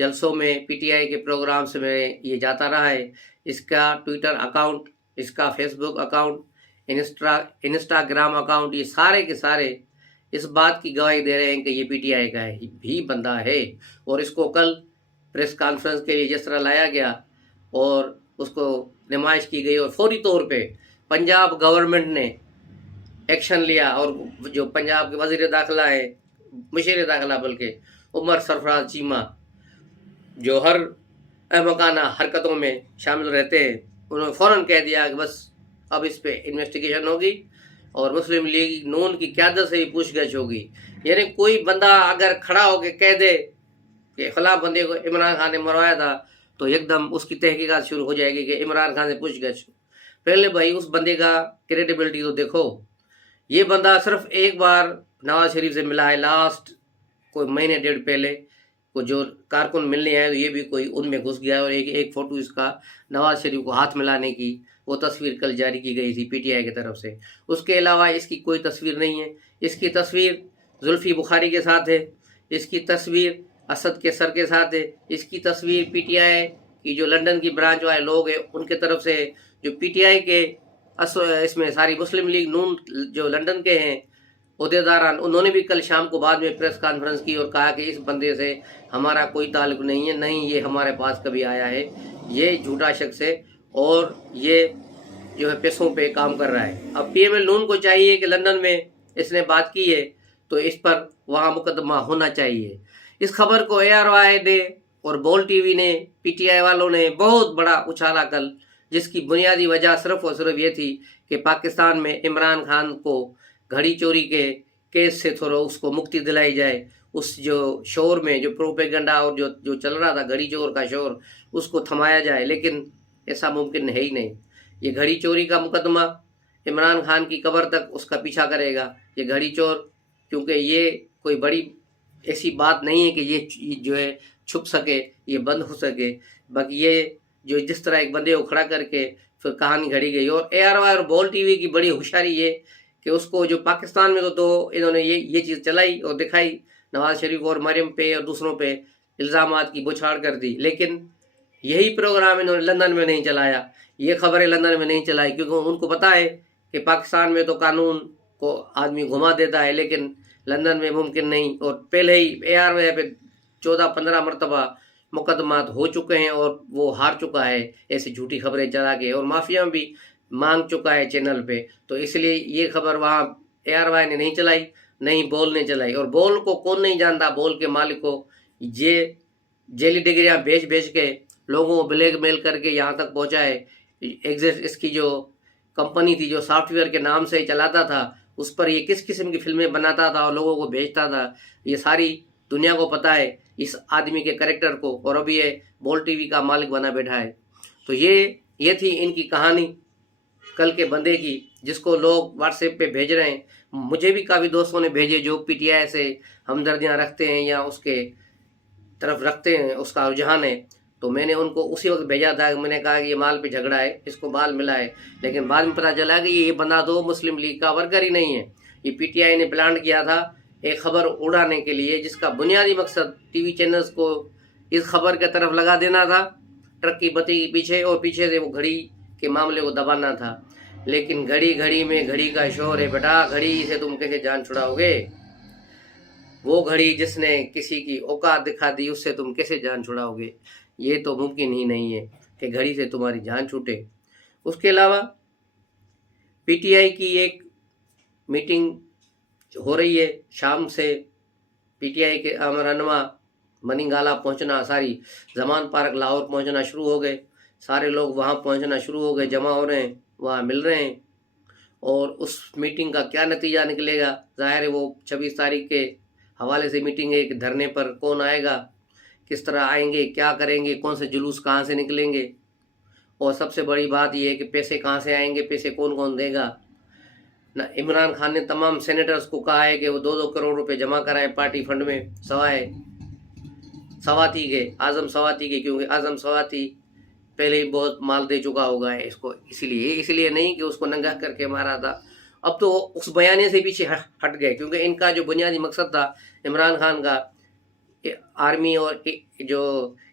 جلسوں میں P T I کے پروگرامس میں یہ جاتا رہا ہے. اس کا ٹویٹر اکاؤنٹ، اس کا فیس بک اکاؤنٹ، انسٹاگرام اکاؤنٹ، یہ سارے کے سارے اس بات کی گواہی دے رہے ہیں کہ یہ پی ٹی آئی کا بھی بندہ ہے. اور اس کو کل پریس کانفرنس کے لیے جس طرح لایا گیا اور اس کو نمائش کی گئی، اور فوری طور پہ پنجاب گورنمنٹ نے ایکشن لیا، اور جو پنجاب کے وزیر داخلہ ہے، مشیر داخلہ بلکہ عمر سرفراز چیمہ، جو ہر احمقانہ حرکتوں میں شامل رہتے ہیں، انہوں نے فوراً کہہ دیا کہ بس اب اس پہ انویسٹیگیشن ہوگی اور مسلم لیگ نون کی قیادت سے بھی پوچھ گچھ ہوگی. یعنی کوئی بندہ اگر کھڑا ہو کے کہہ دے کہ فلاں بندے کو عمران خان نے مروایا تھا، تو ایک دم اس کی تحقیقات شروع ہو جائے گی کہ عمران خان سے پوچھ گچھ. پہلے بھائی اس بندے کا کریڈیبلٹی تو دیکھو. یہ بندہ صرف ایک بار نواز شریف سے ملا ہے، لاسٹ کوئی مہینے ڈیڑھ پہلے کو جو کارکن ملنے آئے تو یہ بھی کوئی ان میں گھس گیا، اور ایک فوٹو اس کا نواز شریف کو ہاتھ ملانے کی وہ تصویر کل جاری کی گئی تھی پی ٹی آئی کی طرف سے. اس کے علاوہ اس کی کوئی تصویر نہیں ہے. اس کی تصویر زلفی بخاری کے ساتھ ہے، اس کی تصویر اسد کے سر کے ساتھ ہے، اس کی تصویر پی ٹی آئی کی جو لندن کی برانچ والے لوگ ہیں ان کے طرف سے، جو پی ٹی آئی کے اس میں ساری مسلم لیگ نون جو لندن کے ہیں عہدیداران، انہوں نے بھی کل شام کو بعد میں پریس کانفرنس کی اور کہا کہ اس بندے سے ہمارا کوئی تعلق نہیں ہے، نہیں یہ ہمارے پاس کبھی آیا ہے، یہ جھوٹا شخص ہے اور یہ جو ہے پیسوں پہ کام کر رہا ہے. اب پی ایم ایل نون کو چاہیے کہ لندن میں اس نے بات کی ہے تو اس پر وہاں مقدمہ ہونا چاہیے. اس خبر کو اے آر وائی نے اور بول ٹی وی نے، پی ٹی آئی والوں نے بہت بڑا اچھالا کل، جس کی بنیادی وجہ صرف اور صرف یہ تھی کہ پاکستان میں عمران خان کو گھڑی چوری کے کیس سے تھوڑا اس کو مکتی دلائی جائے. اس جو شور میں جو پروپیگنڈا اور جو چل رہا تھا گھڑی چور کا شور، اس کو تھمایا جائے، لیکن ایسا ممکن ہے ہی نہیں. یہ گھڑی چوری کا مقدمہ عمران خان کی قبر تک اس کا پیچھا کرے گا. یہ گھڑی چور، کیونکہ یہ کوئی بڑی ایسی بات نہیں ہے کہ یہ جو ہے چھپ سکے، یہ بند ہو سکے. باقی یہ جو جس طرح ایک بندے کو کھڑا کر کے پھر کہانی گھڑی گئی. اور اے آر وائی اور بول ٹی وی کی بڑی ہوشیاری یہ کہ اس کو جو پاکستان میں تو انہوں نے یہ چیز چلائی اور دکھائی، نواز شریف اور مریم پہ اور دوسروں پہ الزامات کی بچھاڑ کر دی، لیکن یہی پروگرام انہوں نے لندن میں نہیں چلایا، یہ خبریں لندن میں نہیں چلائی، کیونکہ ان کو پتہ ہے کہ پاکستان میں تو قانون کو آدمی گھما دیتا ہے لیکن لندن میں ممکن نہیں. اور پہلے ہی اے آر وائی پہ 14-15 مرتبہ مقدمات ہو چکے ہیں اور وہ ہار چکا ہے ایسی جھوٹی خبریں چلا کے، اور معافیا بھی مانگ چکا ہے چینل پہ. تو اس لیے یہ خبر وہاں اے آر وائی نے نہیں چلائی، نہیں بول نے چلائی. اور بول کو کون نہیں جانتا، بول کے مالک کو یہ جیلی ڈگریاں بیچ کے لوگوں کو بلیک میل کر کے یہاں تک پہنچا ہے. ایگزٹ اس کی جو کمپنی تھی جو سافٹ ویئر کے نام سے چلاتا تھا، اس پر یہ کس قسم کی فلمیں بناتا تھا اور لوگوں کو بھیجتا تھا، یہ ساری دنیا کو پتہ ہے اس آدمی کے کریکٹر کو. اور اب یہ بول ٹی وی کا مالک بنا بیٹھا ہے. تو یہ تھی ان کی کہانی کل کے بندے کی، جس کو لوگ واٹس ایپ پہ بھیج رہے ہیں. مجھے بھی کافی دوستوں نے بھیجے جو پی ٹی آئی سے ہمدردیاں رکھتے ہیں یا اس کے طرف رکھتے ہیں، اس کا رجحان ہے. تو میں نے ان کو اسی وقت بھیجا تھا، میں نے کہا کہ یہ مال پہ جھگڑا ہے، اس کو مال ملا ہے. لیکن بعد میں پتہ چلا کہ یہ بندہ تو مسلم لیگ کا ورکر ہی نہیں ہے. یہ پی ٹی آئی نے پلان کیا تھا ایک خبر اڑانے کے لیے، جس کا بنیادی مقصد ٹی وی چینلز کو اس خبر کی طرف لگا دینا تھا، ٹرک کی بتی کے پیچھے، اور پیچھے سے وہ گھڑی کے معاملے کو دبانا تھا. لیکن گھڑی میں گھڑی کا شور ہے بیٹا، گھڑی سے تم کیسے جان چھڑاؤ گے؟ وہ گھڑی جس نے کسی کی اوقات دکھا دی، اس سے تم کیسے جان چھڑاؤ گے؟ یہ تو ممکن ہی نہیں ہے کہ گھڑی سے تمہاری جان چھوٹے. اس کے علاوہ پی ٹی آئی کی ایک میٹنگ ہو رہی ہے شام سے. پی ٹی آئی کے رہنما منی گالا پہنچنا، ساری زمان پارک لاہور پہنچنا شروع ہو گئے. سارے لوگ وہاں پہنچنا شروع ہو گئے، جمع ہو رہے ہیں، وہاں مل رہے ہیں. اور اس میٹنگ کا کیا نتیجہ نکلے گا، ظاہر ہے وہ 26 تاریخ کے حوالے سے میٹنگ ہے کہ دھرنے پر کون آئے گا، کس طرح آئیں گے، کیا کریں گے، کون سے جلوس کہاں سے نکلیں گے. اور سب سے بڑی بات یہ ہے کہ پیسے کہاں سے آئیں گے، پیسے کون دے گا. عمران خان نے تمام سینیٹرز کو کہا ہے کہ وہ 2 کروڑ روپے جمع کرائیں پارٹی فنڈ میں، سوائے سواتی کے، اعظم سواتی کے، کیونکہ اعظم سواتی پہلے ہی بہت مال دے چکا ہوگا ہے اس کو، اس لیے نہیں کہ اس کو ننگا کر کے مارا تھا. اب تو اس بیانے سے پیچھے ہٹ گئے، کیونکہ ان کا جو بنیادی مقصد تھا عمران خان کا آرمی اور جو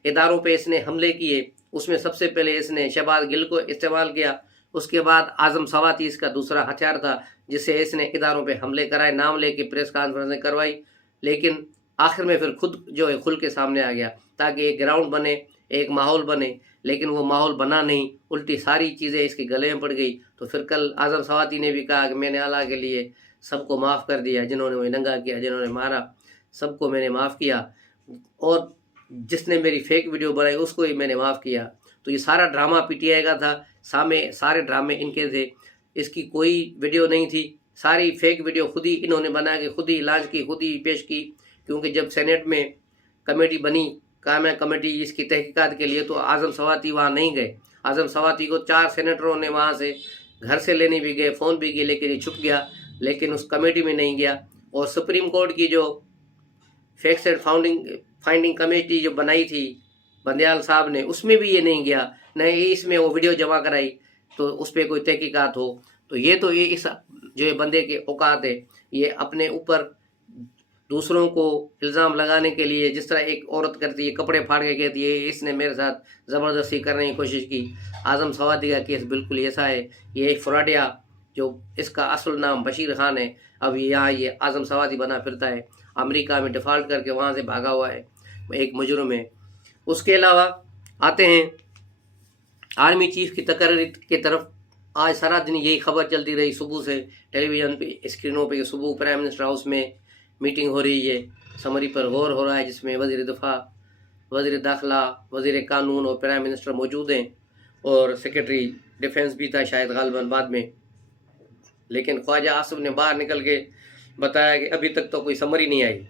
اداروں پہ اس نے حملے کیے، اس میں سب سے پہلے اس نے شہباز گل کو استعمال کیا، اس کے بعد اعظم سواتی اس کا دوسرا ہتھیار تھا جس سے اس نے اداروں پہ حملے کرائے، نام لے کے پریس کانفرنسیں کروائی، لیکن آخر میں پھر خود جو ہے کھل کے سامنے آ گیا تاکہ ایک گراؤنڈ بنے، ایک ماحول بنے، لیکن وہ ماحول بنا نہیں، الٹی ساری چیزیں اس کے گلے میں پڑ گئی۔ تو پھر کل اعظم سواتی نے بھی کہا کہ میں نے اللہ کے لیے سب کو معاف کر دیا، جنہوں نے مجھے ننگا کیا، جنہوں نے مارا، سب کو میں نے معاف کیا، اور جس نے میری فیک ویڈیو بنائی اس کو ہی میں نے معاف کیا۔ تو یہ سارا ڈرامہ پی ٹی آئی کا تھا، سارے ڈرامے ان کے تھے، اس کی کوئی ویڈیو نہیں تھی، ساری فیک ویڈیو خود ہی انہوں نے بنا کے خود ہی لانچ کی، خود ہی پیش کی، کیونکہ جب سینیٹ میں کمیٹی بنی، کامیا کمیٹی اس کی تحقیقات کے لیے، تو اعظم سواتی وہاں نہیں گئے۔ اعظم سواتی کو 4 سینیٹروں نے وہاں سے گھر سے لینے بھی گئے، فون بھی کیے، لیکن یہ چھپ گیا، لیکن اس کمیٹی میں نہیں گیا۔ اور سپریم کورٹ کی جو فیکٹس اینڈ فائنڈنگ کمیٹی جو بنائی تھی بندیال صاحب نے، اس میں بھی یہ نہیں گیا، نہ اس میں وہ ویڈیو جمع کرائی تو اس پہ کوئی تحقیقات ہو۔ تو یہ تو یہ اس جو بندے کے اوقات ہے، یہ اپنے اوپر دوسروں کو الزام لگانے کے لیے، جس طرح ایک عورت کرتی ہے، کپڑے پھاڑ کے کہتی ہے اس نے میرے ساتھ زبردستی کرنے کی کوشش کی۔ اعظم سواتی کا کیس بالکل ایسا ہے، یہ فراڈیا، جو اس کا اصل نام بشیر خان ہے، اب یہاں یہ اعظم سواتی بنا پھرتا ہے، امریکہ میں ڈیفالٹ کر کے وہاں سے بھاگا ہوا ہے، ایک مجرم ہے۔ اس کے علاوہ آتے ہیں آرمی چیف کی تقرری کی طرف۔ آج سارا دن یہی خبر چلتی رہی، صبح سے ٹیلی ویژن پہ اسکرینوں پہ، صبح پرائم منسٹر ہاؤس میں میٹنگ ہو رہی ہے، سمری پر غور ہو رہا ہے، جس میں وزیر دفاع، وزیر داخلہ، وزیر قانون اور پرائم منسٹر موجود ہیں، اور سیکرٹری ڈیفنس بھی تھا شاید غالباً بعد میں، لیکن خواجہ آصف نے باہر نکل کے بتایا کہ ابھی تک تو کوئی سمری نہیں آئی۔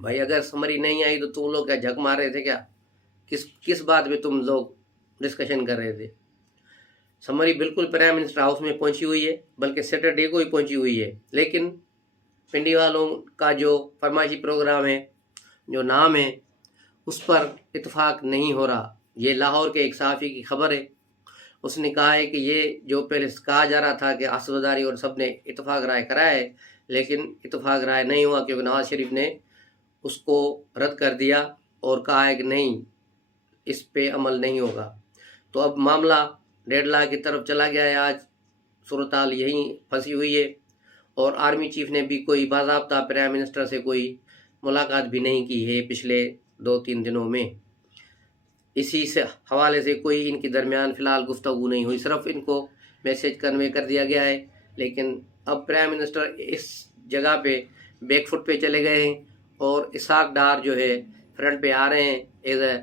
بھائی اگر سمری نہیں آئی تو تم لوگ کیا جھک مار رہے تھے کیا؟ کس بات پہ تم لوگ ڈسکشن کر رہے تھے؟ سمری بالکل پرائم منسٹر ہاؤس میں پہنچی ہوئی ہے، بلکہ سیٹرڈے کو ہی پہنچی ہوئی ہے، لیکن پنڈی والوں کا جو فرمائشی پروگرام ہے، جو نام ہے، اس پر اتفاق نہیں ہو رہا۔ یہ لاہور کے ایک صحافی کی خبر ہے، اس نے کہا ہے کہ یہ جو پہلے کہا جا رہا تھا کہ اسد زرداری اور سب نے اتفاق رائے کرایا ہے، لیکن اتفاق رائے نہیں ہوا، کیونکہ نواز شریف نے اس کو رد کر دیا اور کہا ہے کہ نہیں، اس پہ عمل نہیں ہوگا۔ تو اب معاملہ ڈیڈ لاک کی طرف چلا گیا ہے، آج صورتحال یہیں پھنسی ہوئی ہے، اور آرمی چیف نے بھی کوئی باضابطہ پرائم منسٹر سے کوئی ملاقات بھی نہیں کی ہے پچھلے 2-3 دنوں میں۔ اسی سے حوالے سے کوئی ان کے درمیان فی الحال گفتگو نہیں ہوئی، صرف ان کو میسج کنوے کر دیا گیا ہے، لیکن اب پرائم منسٹر اس جگہ پہ بیک فٹ پہ چلے گئے ہیں، اور اسحاق ڈار جو ہے فرنٹ پہ آ رہے ہیں، ایز اے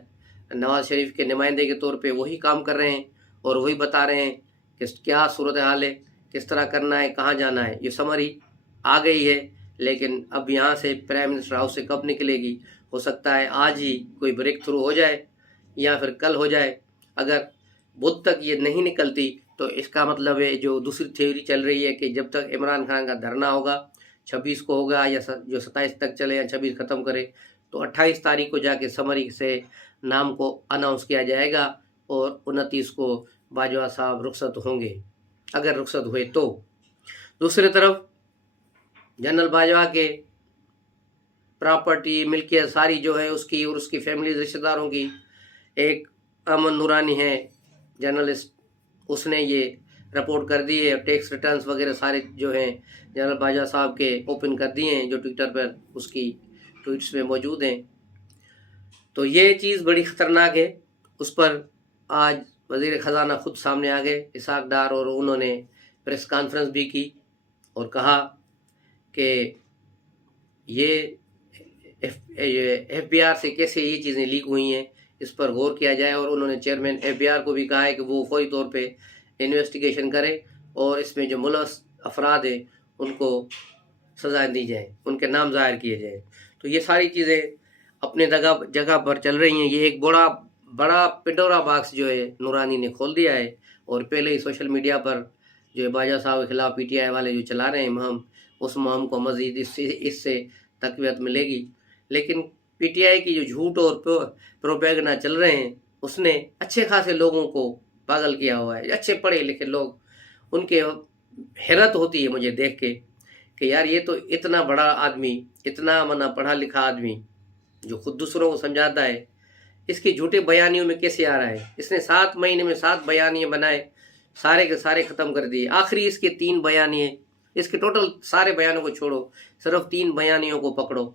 نواز شریف کے نمائندے کے طور پہ وہی کام کر رہے ہیں، اور وہی بتا رہے ہیں کہ کیا صورتحال ہے، کس طرح کرنا ہے، کہاں جانا ہے۔ یہ سمری آ گئی ہے، لیکن اب یہاں سے پرائم منسٹر ہاؤس سے کب نکلے گی؟ ہو سکتا ہے آج ہی کوئی بریک تھرو ہو جائے، یا پھر کل ہو جائے۔ اگر بدھ تک یہ نہیں نکلتی تو اس کا مطلب ہے، جو دوسری تھیوری چل رہی ہے، کہ جب تک عمران خان کا دھرنا ہوگا 26 کو ہوگا، یا جو 27 تک چلے یا 26 ختم کرے، تو 28 تاریخ کو جا کے سمری سے نام کو اناؤنس کیا جائے گا، اور 29 کو باجوہ صاحب رخصت ہوں گے، اگر رخصت ہوئے تو۔ دوسری طرف جنرل باجوہ کے پراپرٹی ملکیت ساری جو ہے اس کی اور اس کی فیملی رشتہ داروں کی، ایک امن نورانی ہے جرنلسٹ، اس نے یہ رپورٹ کر دی ہے، ٹیکس ریٹرنز وغیرہ سارے جو ہیں جنرل باجوہ صاحب کے اوپن کر دیے ہیں، جو ٹویٹر پر اس کی ٹویٹس میں موجود ہیں۔ تو یہ چیز بڑی خطرناک ہے، اس پر آج وزیر خزانہ خود سامنے آ گئے اسحاق ڈار، اور انہوں نے پریس کانفرنس بھی کی اور کہا کہ یہ ایف بی آر سے کیسے یہ چیزیں لیک ہوئی ہیں، اس پر غور کیا جائے، اور انہوں نے چیئرمین ایف بی آر کو بھی کہا ہے کہ وہ فوری طور پہ انویسٹیگیشن کرے، اور اس میں جو ملوث افراد ہیں ان کو سزا دی جائے، ان کے نام ظاہر کیے جائیں۔ تو یہ ساری چیزیں اپنے جگہ پر چل رہی ہیں۔ یہ ایک بڑا پنڈورا باکس جو ہے نورانی نے کھول دیا ہے، اور پہلے ہی سوشل میڈیا پر جو باجوہ صاحب کے خلاف پی ٹی آئی والے جو چلا رہے ہیں مہم، اس مہم کو مزید اس سے تقویت ملے گی۔ لیکن پی ٹی آئی کی جو جھوٹ اور پروپیگنڈا چل رہے ہیں، اس نے اچھے خاصے لوگوں کو پاگل کیا ہوا ہے، اچھے پڑھے لکھے لوگ، ان کے حیرت ہوتی ہے مجھے دیکھ کے کہ یار یہ تو اتنا بڑا آدمی، اتنا پڑھا لکھا آدمی، جو خود دوسروں کو سمجھاتا ہے، اس کی جھوٹے بیانیوں میں کیسے آ رہا ہے؟ اس نے 7 مہینے میں 7 بیانیے بنائے، سارے کے سارے ختم کر دیے، آخری اس کے 3 بیانیے، اس کے ٹوٹل سارے بیانوں کو چھوڑو، صرف 3 بیانیوں کو پکڑو۔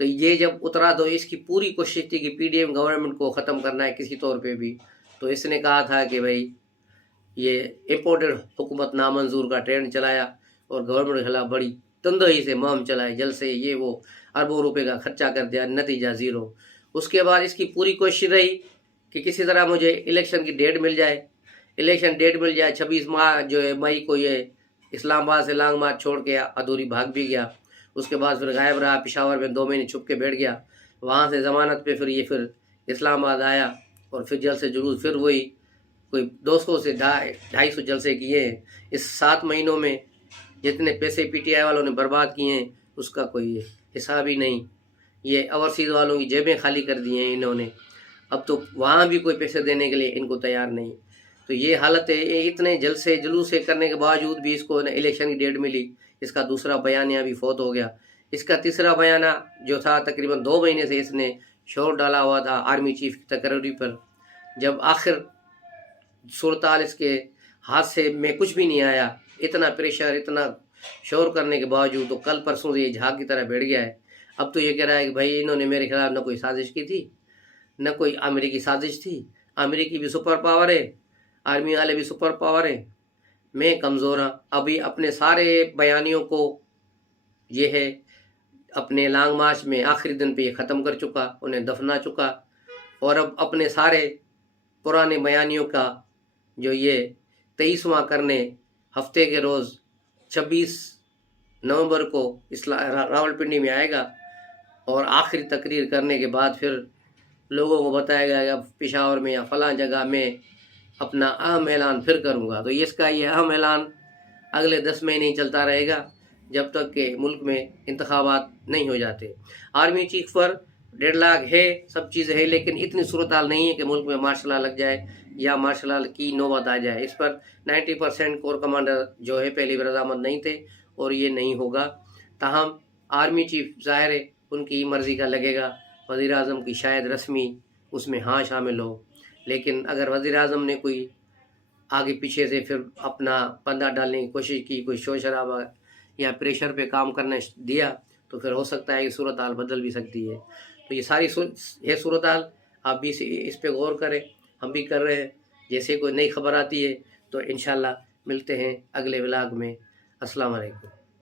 تو یہ جب اترا تو اس کی پوری کوشش تھی کہ پی ڈی ایم گورنمنٹ کو ختم کرنا ہے کسی طور پہ بھی، تو اس نے کہا تھا کہ بھائی یہ امپورٹڈ حکومت نامنظور کا ٹرینڈ چلایا اور گورنمنٹ کے خلاف بڑی تندہی سے مہم چلائی، جل سے یہ وہ اربوں روپے کا خرچہ کر دیا، نتیجہ زیرو۔ اس کے بعد اس کی پوری کوشش رہی کہ کسی طرح مجھے الیکشن کی ڈیٹ مل جائے، 26 مئی کو یہ اسلام آباد سے لانگ مارچ چھوڑ کے ادھوری بھاگ بھی گیا۔ اس کے بعد پھر غائب رہا، پشاور میں 2 مہینے چھپ کے بیٹھ گیا، وہاں سے ضمانت پہ پھر اسلام آباد آیا، اور پھر جلسے جلوس پھر وہی کوئی 200 سے 250 جلسے کیے ہیں۔ اس 7 مہینوں میں جتنے پیسے پی ٹی آئی والوں نے برباد کیے ہیں اس کا کوئی حساب ہی نہیں، یہ اوورسیز والوں کی جیبیں خالی کر دی ہیں انہوں نے، اب تو وہاں بھی کوئی پیسے دینے کے لیے ان کو تیار نہیں۔ تو یہ حالت ہے، اتنے جلسے جلوسے کرنے کے باوجود بھی اس کو الیکشن کی ڈیٹ ملی، اس کا دوسرا بیانیہ بھی فوت ہو گیا۔ اس کا تیسرا بیانیہ جو تھا تقریباً 2 مہینے سے اس نے شور ڈالا ہوا تھا آرمی چیف کی تقرری پر، جب آخر صورتحال اس کے ہاتھ سے میں کچھ بھی نہیں آیا، اتنا پریشر اتنا شور کرنے کے باوجود تو کل پرسوں سے یہ جھاگ کی طرح بیٹھ گیا ہے۔ اب تو یہ کہہ رہا ہے کہ بھائی انہوں نے میرے خلاف نہ کوئی سازش کی تھی، نہ کوئی امریکی سازش تھی، امریکی بھی سپر پاور ہے، آرمی والے بھی سپر پاور ہیں، میں کمزور ہوں۔ ابھی اپنے سارے بیانیوں کو یہ ہے اپنے لانگ مارچ میں آخری دن پہ یہ ختم کر چکا، انہیں دفنا چکا، اور اب اپنے سارے پرانے بیانیوں کا جو یہ 23واں کرنے ہفتے کے روز 26 نومبر کو راول پنڈی میں آئے گا، اور آخری تقریر کرنے کے بعد پھر لوگوں کو بتائے گا کہ پشاور میں یا فلاں جگہ میں اپنا اہم اعلان پھر کروں گا۔ تو اس کا یہ اہم اعلان اگلے 10 مہینے ہی چلتا رہے گا جب تک کہ ملک میں انتخابات نہیں ہو جاتے۔ آرمی چیف پر ڈیڈ لاک ہے، سب چیزیں ہے، لیکن اتنی صورتحال نہیں ہے کہ ملک میں مارشل لا لگ جائے یا مارشل لا کی نوبت آ جائے۔ اس پر 90% کور کمانڈر جو ہے پہلی رضامند نہیں تھے، اور یہ نہیں ہوگا۔ تاہم آرمی چیف ظاہر ہے ان کی مرضی کا لگے گا، وزیر اعظم کی شاید رسمی اس میں ہاں شامل ہو، لیکن اگر وزیر اعظم نے کوئی آگے پیچھے سے پھر اپنا پندہ ڈالنے کی کوشش کی، کوئی شور شرابہ یا پریشر پہ کام کرنے دیا، تو پھر ہو سکتا ہے کہ صورتحال بدل بھی سکتی ہے۔ تو یہ ساری صورتحال آپ بھی اس پہ غور کریں، ہم بھی کر رہے ہیں۔ جیسے کوئی نئی خبر آتی ہے تو انشاءاللہ ملتے ہیں اگلے ولاگ میں۔ السلام علیکم۔